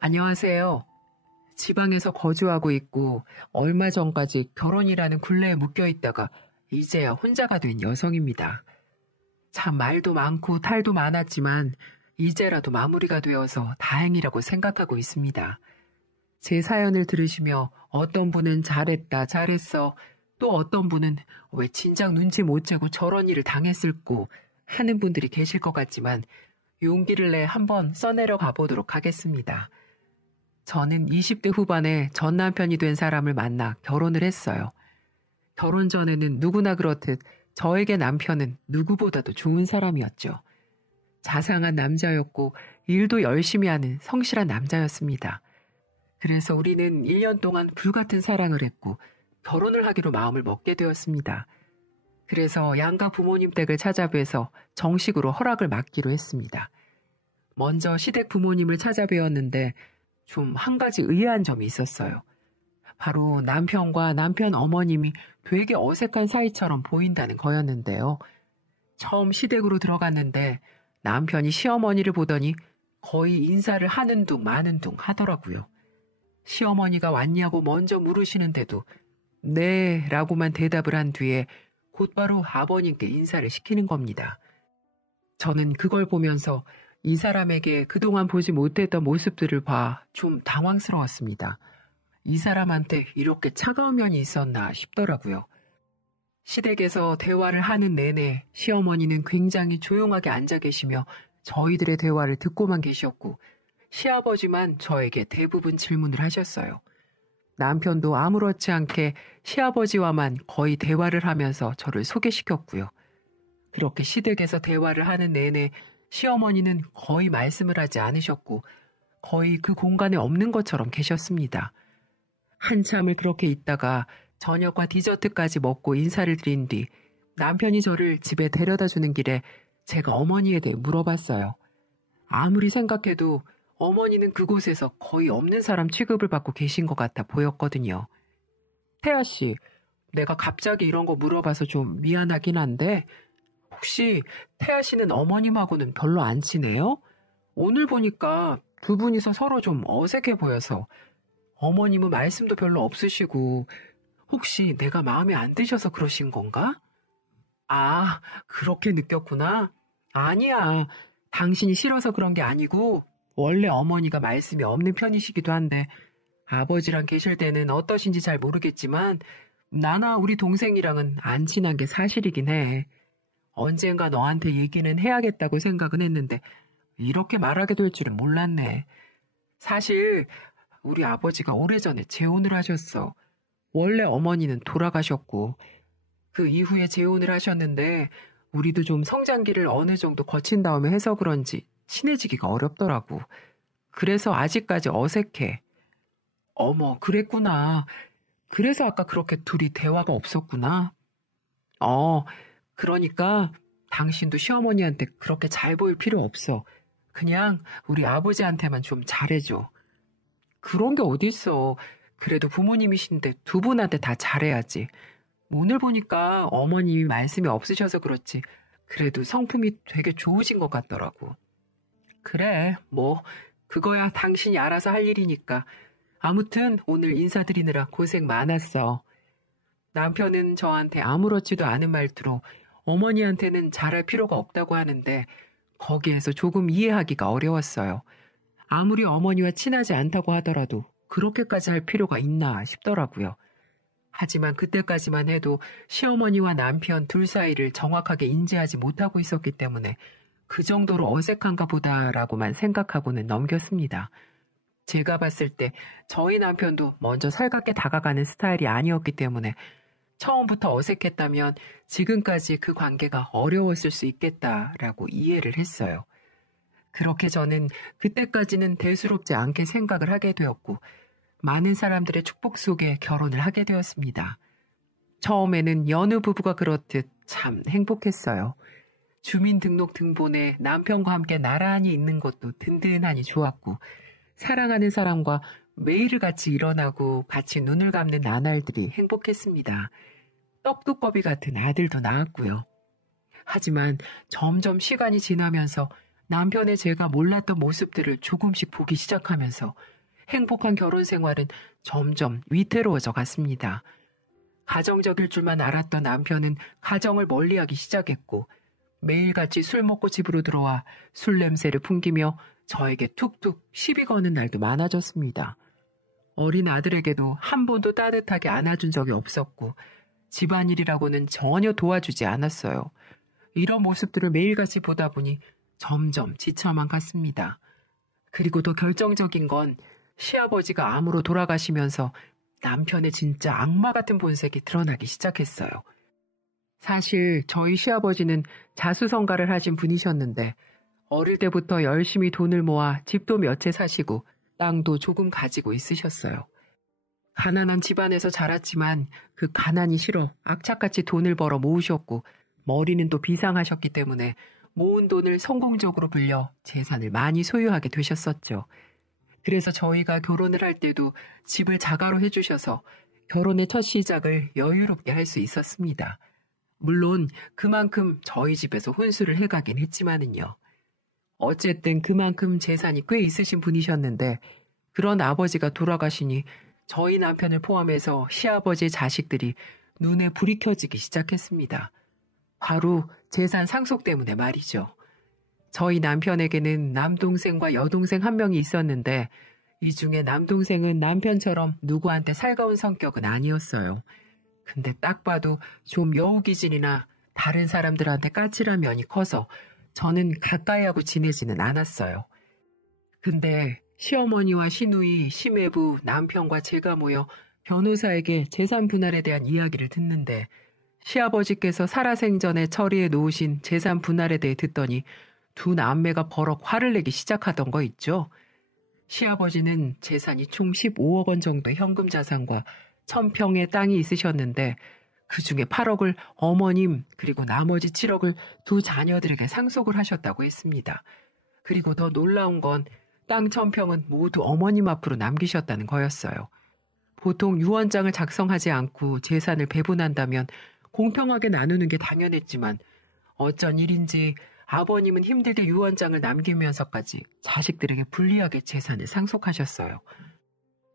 안녕하세요. 지방에서 거주하고 있고 얼마 전까지 결혼이라는 굴레에 묶여 있다가 이제야 혼자가 된 여성입니다. 참 말도 많고 탈도 많았지만 이제라도 마무리가 되어서 다행이라고 생각하고 있습니다. 제 사연을 들으시며 어떤 분은 잘했다, 잘했어, 또 어떤 분은 왜 진작 눈치 못 채고 저런 일을 당했을꼬 하는 분들이 계실 것 같지만 용기를 내 한번 써내려 가보도록 하겠습니다. 저는 20대 후반에 전 남편이 된 사람을 만나 결혼을 했어요. 결혼 전에는 누구나 그렇듯 저에게 남편은 누구보다도 좋은 사람이었죠. 자상한 남자였고 일도 열심히 하는 성실한 남자였습니다. 그래서 우리는 1년 동안 불같은 사랑을 했고 결혼을 하기로 마음을 먹게 되었습니다. 그래서 양가 부모님 댁을 찾아뵈서 정식으로 허락을 받기로 했습니다. 먼저 시댁 부모님을 찾아뵈었는데 좀 한 가지 의아한 점이 있었어요. 바로 남편과 남편 어머님이 되게 어색한 사이처럼 보인다는 거였는데요. 처음 시댁으로 들어갔는데 남편이 시어머니를 보더니 거의 인사를 하는 둥 마는 둥 하더라고요. 시어머니가 왔냐고 먼저 물으시는데도 네 라고만 대답을 한 뒤에 곧바로 아버님께 인사를 시키는 겁니다. 저는 그걸 보면서 이 사람에게 그동안 보지 못했던 모습들을 봐 좀 당황스러웠습니다. 이 사람한테 이렇게 차가운 면이 있었나 싶더라고요. 시댁에서 대화를 하는 내내 시어머니는 굉장히 조용하게 앉아 계시며 저희들의 대화를 듣고만 계셨고 시아버지만 저에게 대부분 질문을 하셨어요. 남편도 아무렇지 않게 시아버지와만 거의 대화를 하면서 저를 소개시켰고요. 그렇게 시댁에서 대화를 하는 내내 시어머니는 거의 말씀을 하지 않으셨고 거의 그 공간에 없는 것처럼 계셨습니다. 한참을 그렇게 있다가 저녁과 디저트까지 먹고 인사를 드린 뒤 남편이 저를 집에 데려다 주는 길에 제가 어머니에 대해 물어봤어요. 아무리 생각해도 어머니는 그곳에서 거의 없는 사람 취급을 받고 계신 것 같아 보였거든요. 태아 씨, 내가 갑자기 이런 거 물어봐서 좀 미안하긴 한데 혹시 태아 씨는 어머님하고는 별로 안 친해요? 오늘 보니까 두 분이서 서로 좀 어색해 보여서 어머님은 말씀도 별로 없으시고 혹시 내가 마음에 안 드셔서 그러신 건가? 아, 그렇게 느꼈구나. 아니야, 당신이 싫어서 그런 게 아니고 원래 어머니가 말씀이 없는 편이시기도 한데 아버지랑 계실 때는 어떠신지 잘 모르겠지만 나나 우리 동생이랑은 안 친한 게 사실이긴 해. 언젠가 너한테 얘기는 해야겠다고 생각은 했는데 이렇게 말하게 될 줄은 몰랐네. 사실 우리 아버지가 오래전에 재혼을 하셨어. 원래 어머니는 돌아가셨고 그 이후에 재혼을 하셨는데 우리도 좀 성장기를 어느 정도 거친 다음에 해서 그런지 친해지기가 어렵더라고. 그래서 아직까지 어색해. 어머, 그랬구나. 그래서 아까 그렇게 둘이 대화가 없었구나. 그러니까 당신도 시어머니한테 그렇게 잘 보일 필요 없어. 그냥 우리 아버지한테만 좀 잘해줘. 그런 게 어딨어. 그래도 부모님이신데 두 분한테 다 잘해야지. 오늘 보니까 어머님이 말씀이 없으셔서 그렇지 그래도 성품이 되게 좋으신 것 같더라고. 그래, 뭐 그거야 당신이 알아서 할 일이니까. 아무튼 오늘 인사드리느라 고생 많았어. 남편은 저한테 아무렇지도 않은 말투로 어머니한테는 잘할 필요가 없다고 하는데 거기에서 조금 이해하기가 어려웠어요. 아무리 어머니와 친하지 않다고 하더라도 그렇게까지 할 필요가 있나 싶더라고요. 하지만 그때까지만 해도 시어머니와 남편 둘 사이를 정확하게 인지하지 못하고 있었기 때문에 그 정도로 어색한가 보다라고만 생각하고는 넘겼습니다. 제가 봤을 때 저희 남편도 먼저 살갑게 다가가는 스타일이 아니었기 때문에 처음부터 어색했다면 지금까지 그 관계가 어려웠을 수 있겠다라고 이해를 했어요. 그렇게 저는 그때까지는 대수롭지 않게 생각을 하게 되었고 많은 사람들의 축복 속에 결혼을 하게 되었습니다. 처음에는 여느 부부가 그렇듯 참 행복했어요. 주민등록 등본에 남편과 함께 나란히 있는 것도 든든하니 좋았고 사랑하는 사람과 매일을 같이 일어나고 같이 눈을 감는 나날들이 행복했습니다. 떡두꺼비 같은 아들도 낳았고요. 하지만 점점 시간이 지나면서 남편의 제가 몰랐던 모습들을 조금씩 보기 시작하면서 행복한 결혼 생활은 점점 위태로워져 갔습니다. 가정적일 줄만 알았던 남편은 가정을 멀리하기 시작했고 매일같이 술 먹고 집으로 들어와 술 냄새를 풍기며 저에게 툭툭 시비 거는 날도 많아졌습니다. 어린 아들에게도 한 번도 따뜻하게 안아준 적이 없었고 집안일이라고는 전혀 도와주지 않았어요. 이런 모습들을 매일같이 보다 보니 점점 지쳐만 갔습니다. 그리고 더 결정적인 건 시아버지가 암으로 돌아가시면서 남편의 진짜 악마 같은 본색이 드러나기 시작했어요. 사실 저희 시아버지는 자수성가를 하신 분이셨는데 어릴 때부터 열심히 돈을 모아 집도 몇 채 사시고 땅도 조금 가지고 있으셨어요. 가난한 집안에서 자랐지만 그 가난이 싫어 악착같이 돈을 벌어 모으셨고 머리는 또 비상하셨기 때문에 모은 돈을 성공적으로 불려 재산을 많이 소유하게 되셨었죠. 그래서 저희가 결혼을 할 때도 집을 자가로 해주셔서 결혼의 첫 시작을 여유롭게 할 수 있었습니다. 물론 그만큼 저희 집에서 혼수를 해가긴 했지만은요. 어쨌든 그만큼 재산이 꽤 있으신 분이셨는데 그런 아버지가 돌아가시니 저희 남편을 포함해서 시아버지의 자식들이 눈에 불이 켜지기 시작했습니다. 바로 재산 상속 때문에 말이죠. 저희 남편에게는 남동생과 여동생 한 명이 있었는데 이 중에 남동생은 남편처럼 누구한테 살가운 성격은 아니었어요. 근데 딱 봐도 좀 여우기질이나 다른 사람들한테 까칠한 면이 커서 저는 가까이 하고 지내지는 않았어요. 근데 시어머니와 시누이, 시매부, 남편과 제가 모여 변호사에게 재산 분할에 대한 이야기를 듣는데 시아버지께서 살아생전에 처리해 놓으신 재산 분할에 대해 듣더니 두 남매가 버럭 화를 내기 시작하던 거 있죠. 시아버지는 재산이 총 15억 원 정도의 현금 자산과 1000평의 땅이 있으셨는데 그중에 8억을 어머님 그리고 나머지 7억을 두 자녀들에게 상속을 하셨다고 했습니다. 그리고 더 놀라운 건 땅 1000평은 모두 어머님 앞으로 남기셨다는 거였어요. 보통 유언장을 작성하지 않고 재산을 배분한다면 공평하게 나누는 게 당연했지만 어쩐 일인지 아버님은 힘들게 유언장을 남기면서까지 자식들에게 불리하게 재산을 상속하셨어요.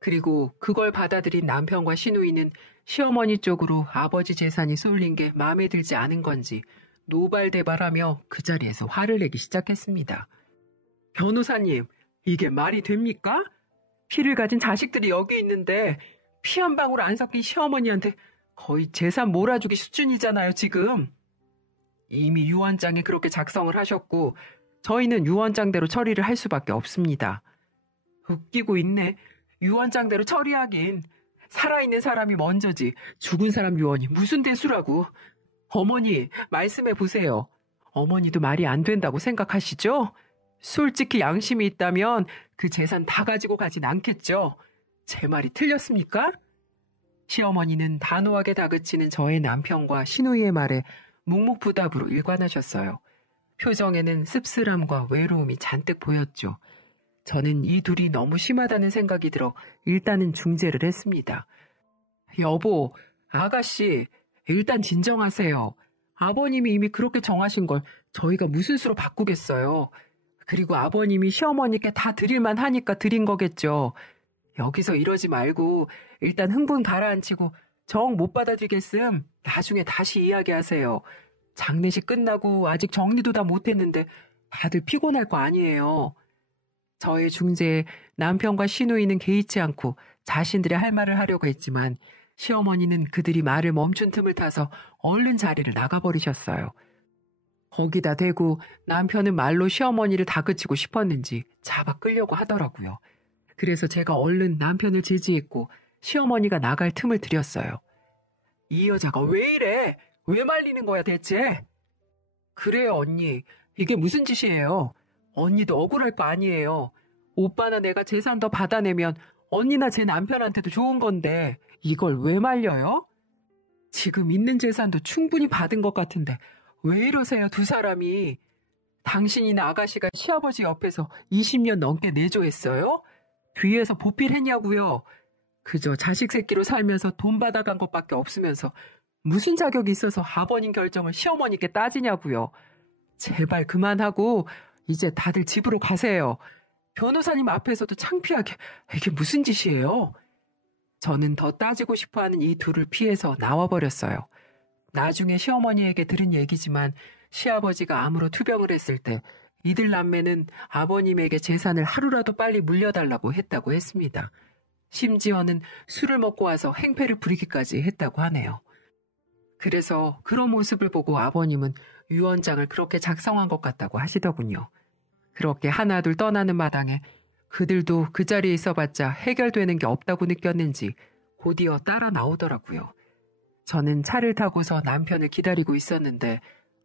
그리고 그걸 받아들인 남편과 시누이는 시어머니 쪽으로 아버지 재산이 쏠린 게 마음에 들지 않은 건지 노발대발하며 그 자리에서 화를 내기 시작했습니다. 변호사님, 이게 말이 됩니까? 피를 가진 자식들이 여기 있는데 피 한 방울 안 섞인 시어머니한테 거의 재산 몰아주기 수준이잖아요, 지금. 이미 유언장에 그렇게 작성을 하셨고 저희는 유언장대로 처리를 할 수밖에 없습니다. 웃기고 있네. 유언장대로 처리하긴. 살아있는 사람이 먼저지 죽은 사람 유언이 무슨 대수라고. 어머니, 말씀해 보세요. 어머니도 말이 안 된다고 생각하시죠? 솔직히 양심이 있다면 그 재산 다 가지고 가진 않겠죠. 제 말이 틀렸습니까? 시어머니는 단호하게 다그치는 저의 남편과 시누이의 말에 묵묵부답으로 일관하셨어요. 표정에는 씁쓸함과 외로움이 잔뜩 보였죠. 저는 이 둘이 너무 심하다는 생각이 들어 일단은 중재를 했습니다. 여보, 아가씨, 일단 진정하세요. 아버님이 이미 그렇게 정하신 걸 저희가 무슨 수로 바꾸겠어요. 그리고 아버님이 시어머니께 다 드릴만 하니까 드린 거겠죠. 여기서 이러지 말고 일단 흥분 가라앉히고 정 못 받아주겠음 나중에 다시 이야기하세요. 장례식 끝나고 아직 정리도 다 못했는데 다들 피곤할 거 아니에요. 저의 중재에 남편과 시누이는 개의치 않고 자신들의 할 말을 하려고 했지만 시어머니는 그들이 말을 멈춘 틈을 타서 얼른 자리를 나가버리셨어요. 거기다 대고 남편은 말로 시어머니를 다그치고 싶었는지 잡아 끌려고 하더라고요. 그래서 제가 얼른 남편을 제지했고 시어머니가 나갈 틈을 드렸어요. 이 여자가 왜 이래? 왜 말리는 거야 대체? 그래요 언니. 이게 무슨 짓이에요? 언니도 억울할 거 아니에요. 오빠나 내가 재산 더 받아내면 언니나 제 남편한테도 좋은 건데 이걸 왜 말려요? 지금 있는 재산도 충분히 받은 것 같은데 왜 이러세요 두 사람이? 당신이나 아가씨가 시아버지 옆에서 20년 넘게 내조했어요? 뒤에서 보필했냐고요? 그저 자식 새끼로 살면서 돈 받아간 것밖에 없으면서 무슨 자격이 있어서 아버님 결정을 시어머니께 따지냐고요? 제발 그만하고 이제 다들 집으로 가세요. 변호사님 앞에서도 창피하게 이게 무슨 짓이에요? 저는 더 따지고 싶어하는 이 둘을 피해서 나와버렸어요. 나중에 시어머니에게 들은 얘기지만 시아버지가 암으로 투병을 했을 때 이들 남매는 아버님에게 재산을 하루라도 빨리 물려달라고 했다고 했습니다. 심지어는 술을 먹고 와서 행패를 부리기까지 했다고 하네요. 그래서 그런 모습을 보고 아버님은 유언장을 그렇게 작성한 것 같다고 하시더군요. 그렇게 하나둘 떠나는 마당에 그들도 그 자리에 있어봤자 해결되는 게 없다고 느꼈는지 곧이어 따라 나오더라고요. 저는 차를 타고서 남편을 기다리고 있었는데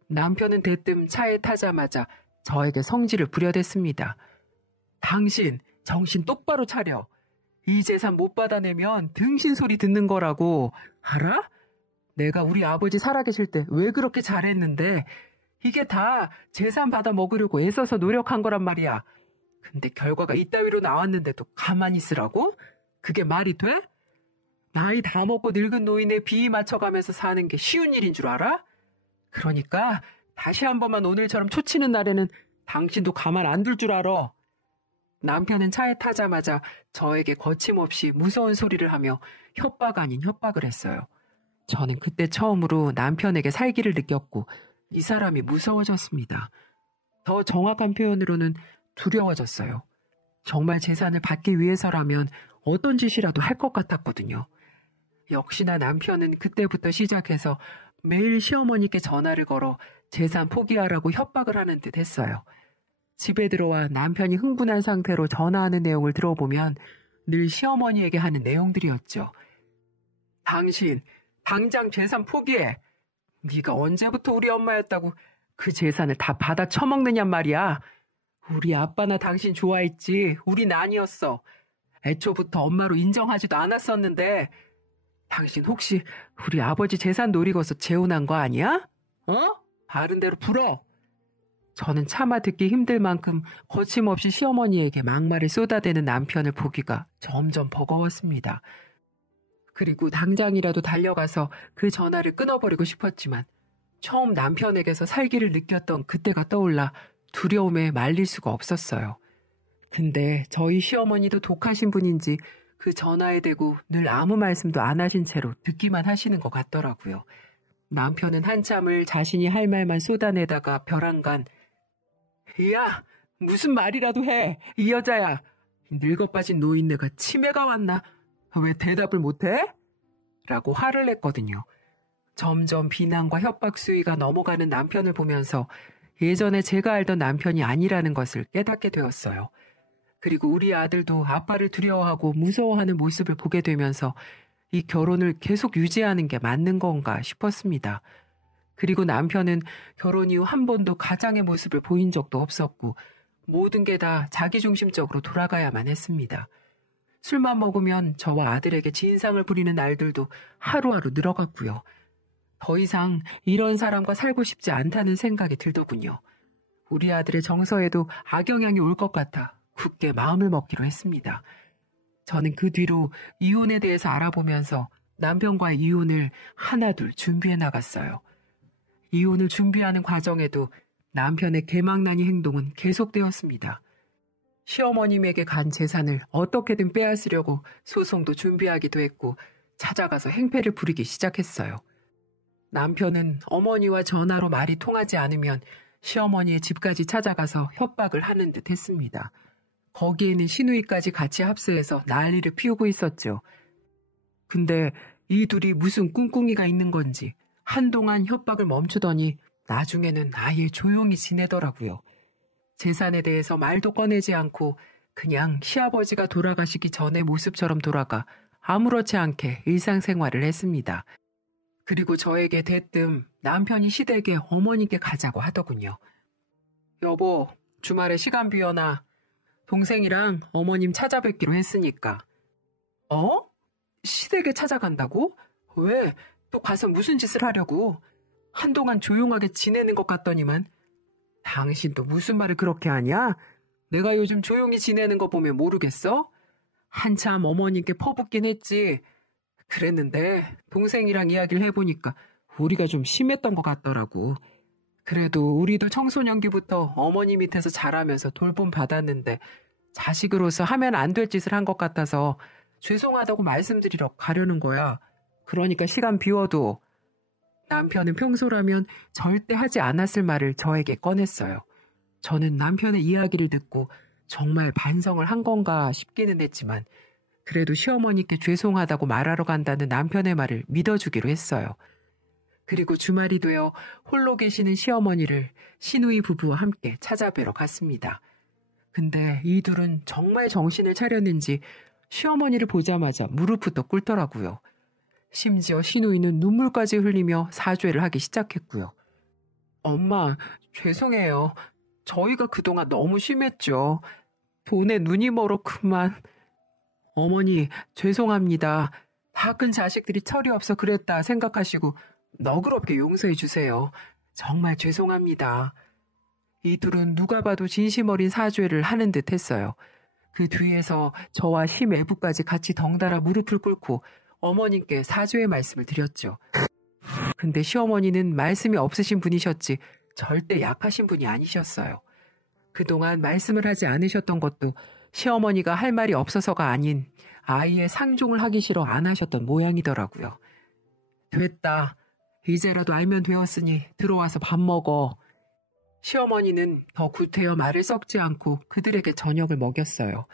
남편은 대뜸 차에 타자마자 저에게 성질을 부려댔습니다. 당신 정신 똑바로 차려. 이 재산 못 받아내면 등신 소리 듣는 거라고. 알아? 내가 우리 아버지 살아계실 때 왜 그렇게 잘했는데 이게 다 재산 받아 먹으려고 애써서 노력한 거란 말이야. 근데 결과가 이따위로 나왔는데도 가만히 있으라고? 그게 말이 돼? 나이 다 먹고 늙은 노인의 비위 맞춰가면서 사는 게 쉬운 일인 줄 알아? 그러니까 다시 한 번만 오늘처럼 초치는 날에는 당신도 가만 안 둘 줄 알아. 남편은 차에 타자마자 저에게 거침없이 무서운 소리를 하며 협박 아닌 협박을 했어요. 저는 그때 처음으로 남편에게 살기를 느꼈고 이 사람이 무서워졌습니다. 더 정확한 표현으로는 두려워졌어요. 정말 재산을 받기 위해서라면 어떤 짓이라도 할 것 같았거든요. 역시나 남편은 그때부터 시작해서 매일 시어머니께 전화를 걸어 재산 포기하라고 협박을 하는 듯 했어요. 집에 들어와 남편이 흥분한 상태로 전화하는 내용을 들어보면 늘 시어머니에게 하는 내용들이었죠. 당신 당장 재산 포기해. 네가 언제부터 우리 엄마였다고 그 재산을 다 받아 처먹느냔 말이야. 우리 아빠나 당신 좋아했지. 우린 아니었어. 애초부터 엄마로 인정하지도 않았었는데 당신 혹시 우리 아버지 재산 노리고서 재혼한 거 아니야? 바른 대로 풀어. 저는 차마 듣기 힘들 만큼 거침없이 시어머니에게 막말을 쏟아대는 남편을 보기가 점점 버거웠습니다. 그리고 당장이라도 달려가서 그 전화를 끊어버리고 싶었지만 처음 남편에게서 살기를 느꼈던 그때가 떠올라 두려움에 말릴 수가 없었어요. 근데 저희 시어머니도 독하신 분인지 그 전화에 대고 늘 아무 말씀도 안 하신 채로 듣기만 하시는 것 같더라고요. 남편은 한참을 자신이 할 말만 쏟아내다가 벼랑간 야, 무슨 말이라도 해. 이 여자야. 늙어빠진 노인네가 치매가 왔나? 왜 대답을 못해? 라고 화를 냈거든요. 점점 비난과 협박 수위가 넘어가는 남편을 보면서 예전에 제가 알던 남편이 아니라는 것을 깨닫게 되었어요. 그리고 우리 아들도 아빠를 두려워하고 무서워하는 모습을 보게 되면서 이 결혼을 계속 유지하는 게 맞는 건가 싶었습니다. 그리고 남편은 결혼 이후 한 번도 가장의 모습을 보인 적도 없었고 모든 게 다 자기중심적으로 돌아가야만 했습니다. 술만 먹으면 저와 아들에게 진상을 부리는 날들도 하루하루 늘어갔고요. 더 이상 이런 사람과 살고 싶지 않다는 생각이 들더군요. 우리 아들의 정서에도 악영향이 올 것 같아 굳게 마음을 먹기로 했습니다. 저는 그 뒤로 이혼에 대해서 알아보면서 남편과의 이혼을 하나둘 준비해 나갔어요. 이혼을 준비하는 과정에도 남편의 개망나니 행동은 계속되었습니다. 시어머님에게 간 재산을 어떻게든 빼앗으려고 소송도 준비하기도 했고 찾아가서 행패를 부리기 시작했어요. 남편은 어머니와 전화로 말이 통하지 않으면 시어머니의 집까지 찾아가서 협박을 하는 듯 했습니다. 거기에는 시누이까지 같이 합세해서 난리를 피우고 있었죠. 근데 이 둘이 무슨 꿍꿍이가 있는 건지 한동안 협박을 멈추더니 나중에는 아예 조용히 지내더라고요. 재산에 대해서 말도 꺼내지 않고 그냥 시아버지가 돌아가시기 전의 모습처럼 돌아가 아무렇지 않게 일상생활을 했습니다. 그리고 저에게 대뜸 남편이 시댁에 어머니께 가자고 하더군요. 여보, 주말에 시간 비어나. 동생이랑 어머님 찾아뵙기로 했으니까. 시댁에 찾아간다고? 왜? 또 가서 무슨 짓을 하려고? 한동안 조용하게 지내는 것 같더니만. 당신도 무슨 말을 그렇게 하냐? 내가 요즘 조용히 지내는 거 보면 모르겠어? 한참 어머님께 퍼붓긴 했지. 그랬는데 동생이랑 이야기를 해보니까 우리가 좀 심했던 것 같더라고. 그래도 우리도 청소년기부터 어머니 밑에서 자라면서 돌봄 받았는데 자식으로서 하면 안 될 짓을 한 것 같아서 죄송하다고 말씀드리러 가려는 거야. 그러니까 시간 비워도. 남편은 평소라면 절대 하지 않았을 말을 저에게 꺼냈어요. 저는 남편의 이야기를 듣고 정말 반성을 한 건가 싶기는 했지만 그래도 시어머니께 죄송하다고 말하러 간다는 남편의 말을 믿어주기로 했어요. 그리고 주말이 되어 홀로 계시는 시어머니를 시누이 부부와 함께 찾아뵈러 갔습니다. 근데 이 둘은 정말 정신을 차렸는지 시어머니를 보자마자 무릎부터 꿇더라고요. 심지어 시누이는 눈물까지 흘리며 사죄를 하기 시작했고요. 엄마, 죄송해요. 저희가 그동안 너무 심했죠. 돈에 눈이 멀어 그만. 어머니, 죄송합니다. 다 큰 자식들이 철이 없어 그랬다 생각하시고 너그럽게 용서해 주세요. 정말 죄송합니다. 이 둘은 누가 봐도 진심 어린 사죄를 하는 듯 했어요. 그 뒤에서 저와 시매부까지 같이 덩달아 무릎을 꿇고 어머님께 사죄의 말씀을 드렸죠. 근데 시어머니는 말씀이 없으신 분이셨지 절대 약하신 분이 아니셨어요. 그동안 말씀을 하지 않으셨던 것도 시어머니가 할 말이 없어서가 아닌 아이의 상종을 하기 싫어 안 하셨던 모양이더라고요. 됐다. 이제라도 알면 되었으니 들어와서 밥 먹어. 시어머니는 더 구태여 말을 섞지 않고 그들에게 저녁을 먹였어요.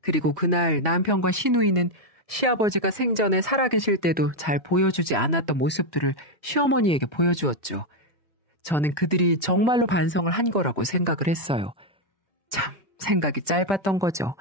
그리고 그날 남편과 시누이는 시아버지가 생전에 살아계실 때도 잘 보여주지 않았던 모습들을 시어머니에게 보여주었죠. 저는 그들이 정말로 반성을 한 거라고 생각을 했어요. 참, 생각이 짧았던 거죠.